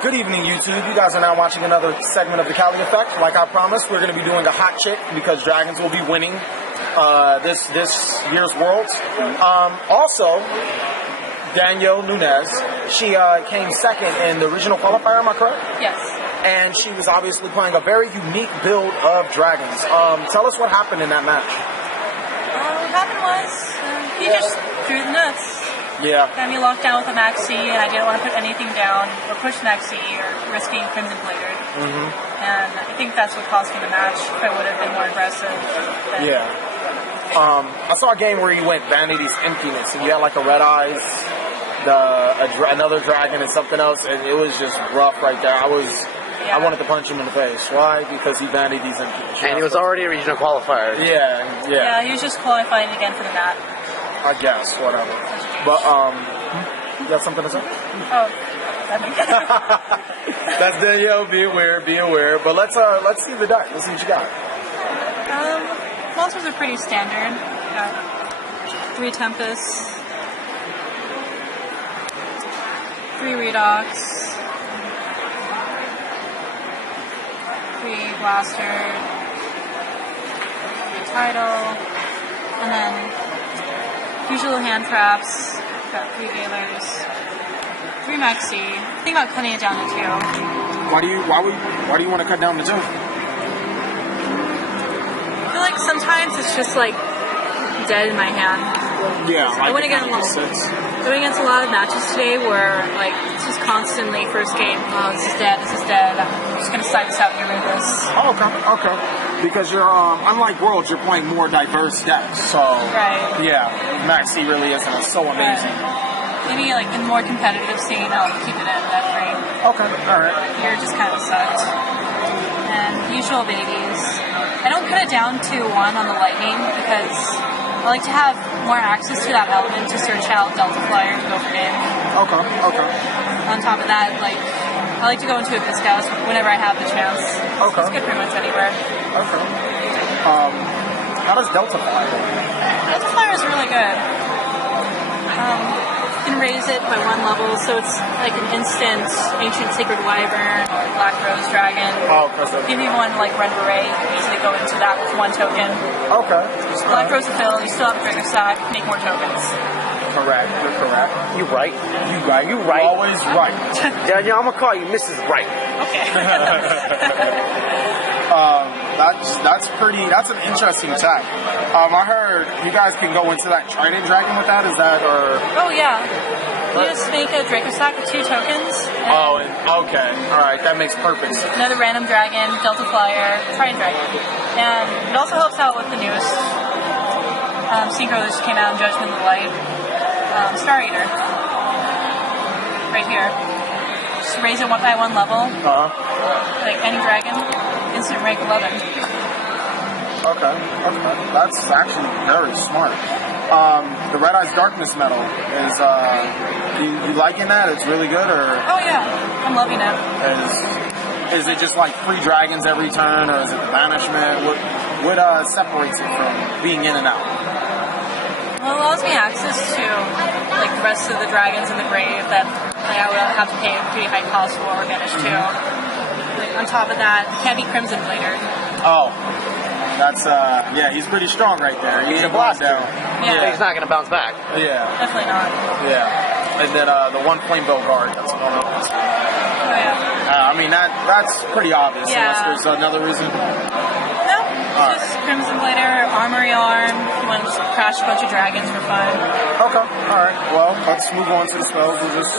Good evening, YouTube. You guys are now watching another segment of TheCaliEffect. Like I promised, we're going to be doing a hot chick because Dragons will be winning this year's Worlds. Also, Danielle Nunez, she came second in the regional qualifier, am I correct? Yes. And she was obviously playing a very unique build of Dragons. Tell us what happened in that match. What happened was, he just threw the nuts. Yeah. Got me locked down with a Maxi, and I didn't want to put anything down or push Maxi or risking Crimson Bladered. And I think that's what cost me the match. If I would have been more aggressive. Yeah. I saw a game where you went Vanity's Emptiness, and you had like a Red Eyes, another dragon, and something else, and it was just rough right there. I wanted to punch him in the face. Why? Because he Vanity's Emptiness. And he was already a regional qualifier. Yeah, he was just qualifying again for the mat. I guess, whatever. But, you got something to say? Oh, I think that's Danielle. Be aware. But let's see the deck. Let's see what you got. Monsters are pretty standard. Got 3 Tempests, 3 Redox, 3 Blaster, 3 Tidal, and then usual hand traps. Got 3 Gailers, 3 Maxi. Think about cutting it down to 2. Why do you want to cut down to 2? I feel like sometimes it's just like dead in my hand. Yeah, I went against a lot of matches today where like it's just constantly first game. Oh, this is dead. I'm just gonna side this out and get rid of this. Oh, okay. Because you're unlike Worlds, you're playing more diverse decks. So right. Yeah, Maxi really isn't so amazing. Maybe like in more competitive scene, I'll keep it in that frame. Okay, all right. Here just kind of sucked. And usual babies. I don't cut it down to 1 on the lightning because I like to have more access to that element to search out Delta Flyer to go for game. Okay. On top of that, like I like to go into a Viscous whenever I have the chance. Okay. It's good pretty much anywhere. Okay. How does Delta Flyer? Delta Flyer is really good. You can raise it by 1 level, so it's like an instant Ancient Sacred Wyvern or Black Rose Dragon. Oh, because if you want like Red Beret, you can easily go into that with 1 token. Okay. Black Rose Fill, you still have a Draco Sack, make more tokens. Correct. You're correct. You right. You're always right. Danielle, I'm gonna call you Mrs. Right. Okay. That's an interesting tech. I heard you guys can go into that Trident Dragon with that. Is that or? Oh yeah. You just make a Draco Sack with 2 tokens. Okay. All right, that makes perfect sense. Another random dragon, Delta Flyer, Trident Dragon, and it also helps out with the newest synchro that just came out in Judgment of the Light, Star Eater. Right here. Just raise it by 1 level. Like any dragon, instant rank 11. Okay. That's actually very smart. The Red Eyes Darkness Metal is you liking that? It's really good, or? Oh yeah, I'm loving it. Is it just like 3 dragons every turn, or is it the banishment? What separates it from being in and out? Well, it allows me access to like the rest of the dragons in the grave that I would have to pay a pretty high cost for or banish to. Like, on top of that, it can't be Crimson Bladered. Oh. That's, he's pretty strong right there. He's a blaster. Yeah. He's not going to bounce back. Yeah. Definitely not. Yeah. And then the 1 Flame Bow guard, that's one of them. Oh, yeah. I mean, that's pretty obvious. Yeah. Unless there's another reason. No, just Crimson Blader, Armory Arm. You want to just crash a bunch of dragons for fun. Okay. All right. Well, let's move on to the spells. We'll just...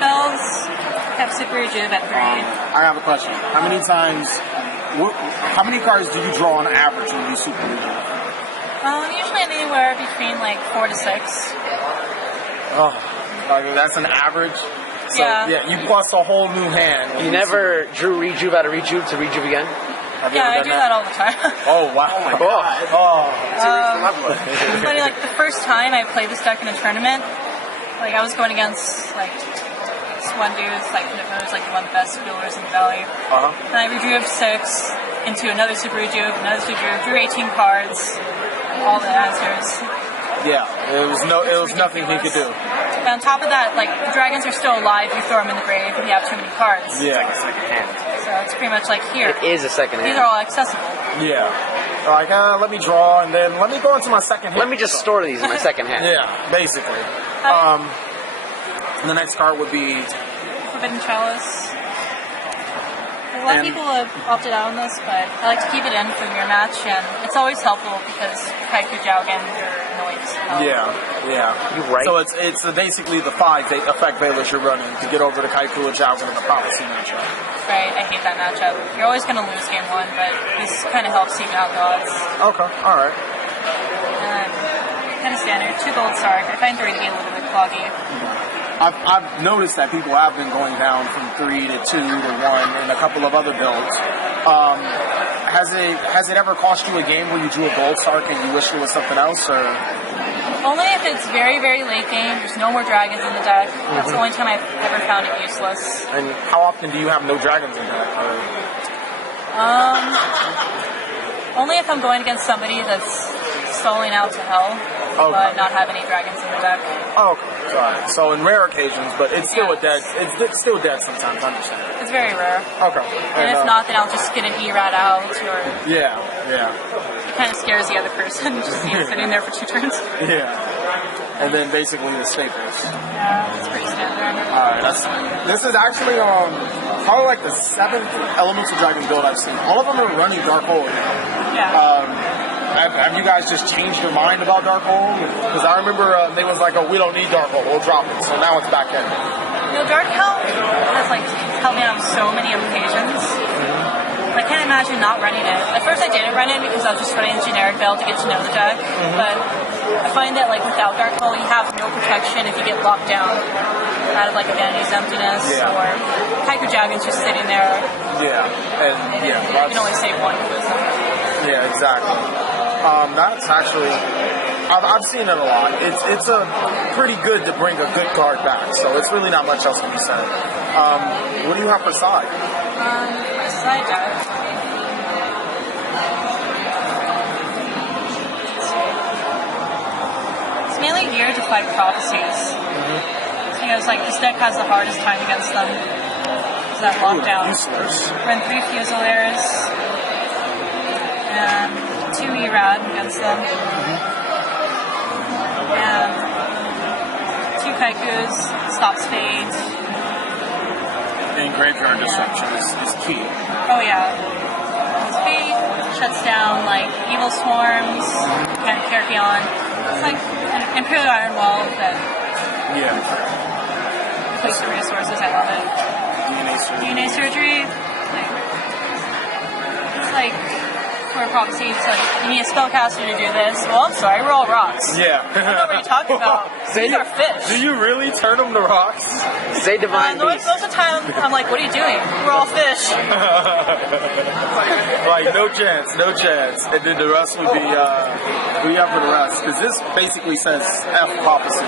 Spells, have Super Rejuve at 3. I have a question. How many cards do you draw on average when you Super Rejuve? Usually anywhere between like 4 to 6. Oh, that's an average? So, yeah. You plus a whole new hand. You never drew Rejuve out of Rejuve to Rejuve again? I do that all the time. Oh, wow. Oh, my God. It's funny, like the first time I played this deck in a tournament, like I was going against like one dude's like moves like one of the best builders in the valley. Then I rejuve 6 into another super rejuve, drew 18 cards, all the answers. Yeah, it was nothing he could do. And on top of that, like the dragons are still alive. You throw them in the grave, and you have too many cards. Yeah. It's like a second hand. So it's pretty much like here. It is a second hand. These are all accessible. Yeah. Like, let me draw, and then let me go into my second hand. Let me just store these in my second hand. Yeah, basically. The next card would be... Forbidden Chalice. A lot of people have opted out on this, but I like to keep it in for your match, and it's always helpful because Kaiku Jougan are annoying as hell. Yeah. You right. So it's basically the 5 effect Veilers you're running to get over to Kaiku and Jougan in the Prophecy matchup. Right, I hate that matchup. You're always going to lose game 1, but this kind of helps even out the odds. Okay, alright. Kind of standard. 2 gold Sark. I find 3 to be a little bit cloggy. I've noticed that people have been going down from 3 to 2 to 1 and a couple of other builds. Has it ever cost you a game where you drew a gold Sark and you wish it was something else, or? Only if it's very, very late game. There's no more dragons in the deck. That's the only time I've ever found it useless. And how often do you have no dragons in deck? Only if I'm going against somebody that's stalling out to hell, but not have any dragons in the deck. Oh, okay. Sorry. So in rare occasions, but it's still a dead. It's still dead sometimes. I understand. It's very rare. Okay. And if not, then I'll just get an E-Rat out, or Yeah. it kind of scares the other person. Just see it sitting there for 2 turns. Yeah. And then basically the staples. Yeah, it's pretty standard. Alright, this is actually probably like the 7th Elemental Dragon build I've seen. All of them are running Dark Hole now. Yeah. Have you guys just changed your mind about Dark Hole? Because I remember they was like, we don't need Dark Hole, we'll drop it. So now it's back in. Dark Hell has like helped me out on so many occasions. I can't imagine not running it. At first I didn't run it because I was just running the generic build to get to know the deck. But I find that like without Dark Hole you have no protection if you get locked down out of like a Vanity's Emptiness or Kaiku Jougan's just sitting there. Yeah. And you can only save 1 wisdom. Yeah, exactly. That's actually, I've seen it a lot. It's a pretty good to bring a good card back, so it's really not much else to be said. What do you have for side? For side deck. It's mainly geared to fight prophecies. So, like this deck has the hardest time against them. Is that lockdown? Run 3 Fusiliers and 2 E-Rad against them. And 2 Kaikus, stops Fate. And graveyard disruption is key. Oh yeah. Fate shuts down like evil swarms, kind of Kerkion. It's like an Imperial Iron Wall that replace the resources. I love it. DNA surgery. It's like for prophecy, it's like you need a spellcaster to do this. Well, I'm sorry, we're all rocks. Yeah. I don't know what you're talking about. These are fish. Do you really turn them to rocks? Say divine beast. Most of the time, I'm like, what are you doing? We're all fish. Like, no chance. And then the rest would be, we have for the rest. Because this basically says F prophecy.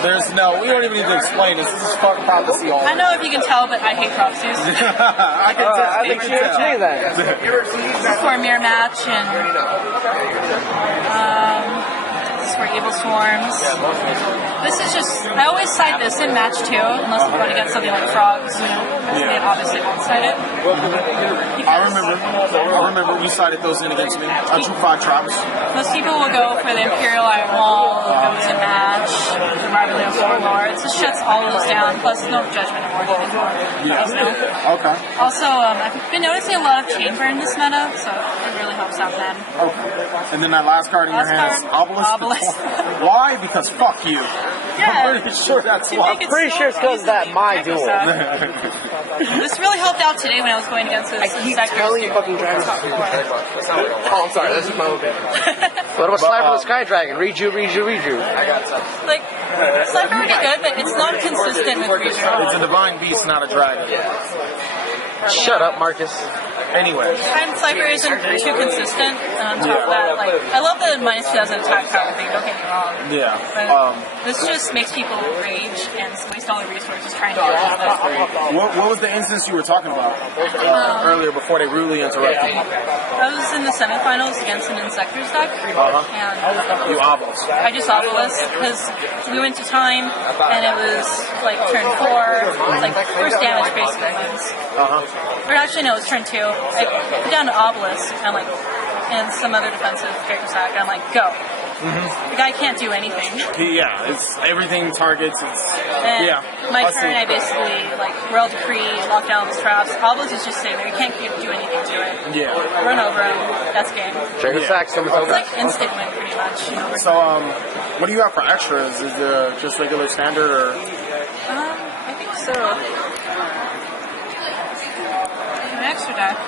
There's no, we don't even need to explain this. This is fuck prophecy all. I know if you can tell, but I hate prophecies. I can tell. I think she hates me then. This is for a mirror match, and this is for evil swarms. This is just, I always side this in match 2, unless I'm going against something like frogs. They obviously won't side it. I remember we sided those in against me. I drew 5 traps. Most people will go for the Imperial Iron Wall, go to match, the Marvelio Warlords. This shuts all of those down, plus no Judgment Award anymore. Okay. Also, I've been noticing a lot of Chamber in this meta, so it really helps out then. Okay. And then that last card in your hand is Obelisk. Why? Because fuck you. Yeah. I'm pretty sure that's why. I'm pretty sure it's because of that my duel. This really helped out today when I was going against this. I keep telling you fucking dragons. Oh, I'm sorry, this is my own bit. What about Slide for the Sky Dragon? Reju. I got some. Like, Slide for pretty good, but it's not consistent with Reju. It's a divine beast, not a dragon. Shut up, Marcus. Anyways. Time Slifer isn't too consistent. On top of that, like, I love the minus 2000 attack power thing, don't get me wrong. Yeah. But this just makes people rage and waste all their resources trying to do it. What was the instance you were talking about earlier before they rudely interrupted? I was in the semifinals against an Insectors deck, and You obelisk. I just obelisk because we went to time, and it was like turn 4, it was like first damage basically wins. Or actually no, it was turn 2. I put down an obelisk, and like, and some other defensive Draco Sack, and I'm like, go. The guy can't do anything. Yeah, it's everything targets. And my turn, I basically like Royal Decree, lock down his traps. Obelisk is just sitting there. You can't do anything to it. Yeah. Run over him. That's game. Dragon Sack, It's like instant win pretty much. So, what do you have for extras? Is it just regular standard or? I think so. An extra deck.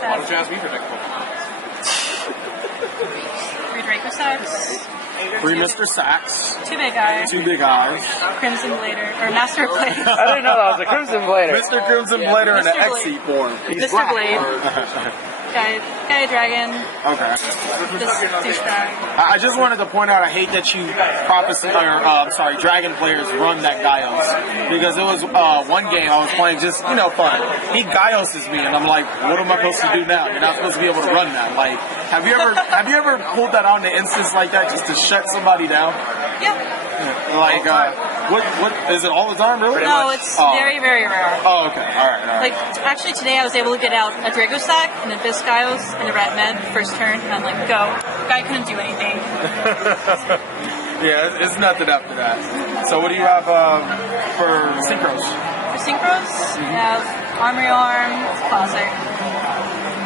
Why don't you ask me for next one? 3 Draco Sacks. 3 Mr. Sacks, 2 big eyes. 2 big eyes, Crimson Blader. Or Master Blade. I didn't know that was a Crimson Blader. Mr. Crimson Blader in an Mr. Blade. Xe form. Mr. Blade. Guy Dragon. Okay. This douchebag. I just wanted to point out, I hate that you Dragon players run that Gaios. Because it was one game I was playing just, fun. He Gaioses me, and I'm like, what am I supposed to do now? You're not supposed to be able to run that. Like, have you ever pulled that on the instance like that just to shut somebody down? Yeah. Like, what is it all the time, really? No, it's very, very rare. Oh, okay. All right. Like, actually today I was able to get out a Draco Sack and a Biscayos and a Red Med first turn, and I'm like, go. Guy couldn't do anything. Yeah, it's nothing after that. So what do you have for synchros? For synchros, we have Armory Arm, classic.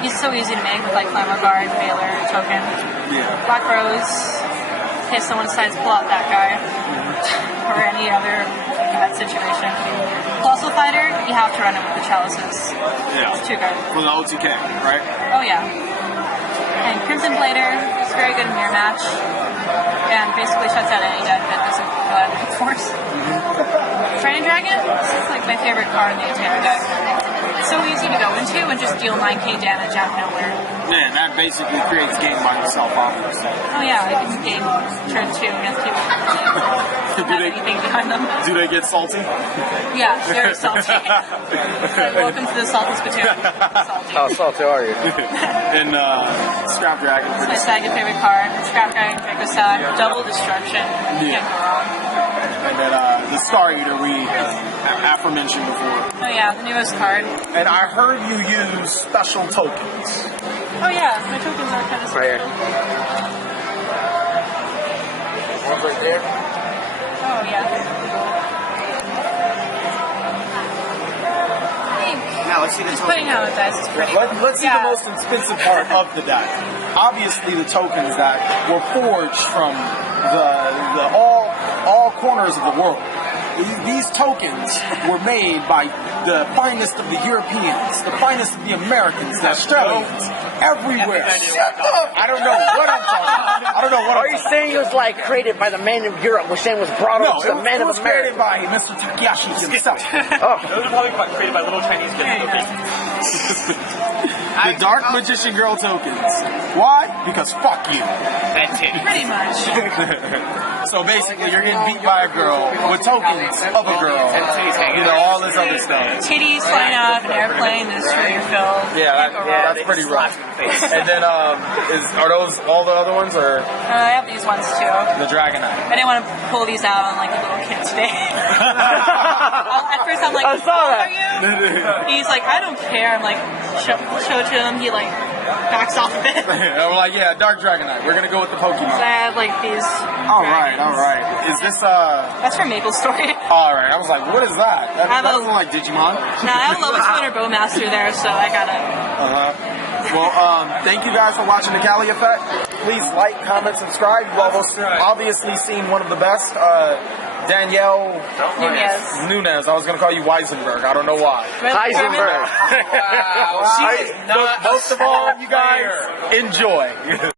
He's so easy to make with like Clamor Guard, Veiler, Token. Yeah. Black Rose, in case someone decides to pull out that guy. Or any other bad situation. Colossal Fighter, you have to run it with the chalices. Yeah. It's too good. For the OTK, right? Oh yeah. And Crimson Blader is very good in mirror match. And basically shuts out any deck that doesn't go out of force. Training Dragon, this is like my favorite card in the entire deck. It's so easy to go into and just deal 9k damage out of nowhere. Man, that basically creates game by yourself, obviously. Oh yeah, I can game turn 2 against people. Don't have anything behind them. Do they get salty? Yeah, very salty. Welcome to the salty spittoon. Salty. How salty are you? And Scrap Dragon. It's my second favorite card. Scrap Dragon, Draco Sack, double destruction. Yeah. Can't go wrong. And then the Star Eater we aforementioned before. Oh yeah, the newest card. And I heard you use special tokens. Oh yeah, my tokens are kind of Right here. One's right there. Oh yeah. Now let's see the Just putting out with dice is pretty. Let's see the most expensive part of the deck. Obviously, the tokens that were forged from the all corners of the world. These tokens were made by the finest of the Europeans, the finest of the Americans, the Australians, everywhere. Shut up! I don't know what I'm talking about. I don't know what Are I'm you talking saying it was like created by the men of Europe, which then was brought about. up to the men it of was created America? by Mr. Takashi himself. Oh, Those are probably created by little Chinese kids. The Dark Magician Girl tokens. Why? Because fuck you. That's it. Pretty much. So basically, you're getting beat by a girl with tokens of a girl. All this other stuff. Titties flying out of an airplane, the destroyer filled. Yeah, that's pretty rough. And then, are those all the other ones, or I have these ones too. the Dragonite? I didn't want to pull these out on like a little kid today. At first I'm like, I saw how that. old are you? He's like, I don't care. I'm like, show it to him. He like backs off a bit. I'm like, yeah, Dark Dragonite. We're gonna go with the So Pokemon. I have like these. All right. Is this That's from Maple Story. All right, I was like, what is that? That I have doesn't like Digimon. No, I have a level 200 Bowmaster there, so I got it. Well, thank you guys for watching the Cali Effect. Please like, comment, subscribe. You've obviously seen one of the best, Danielle Nunez. I was going to call you Weisenberg. I don't know why. Heisenberg. Most of all, you guys, enjoy.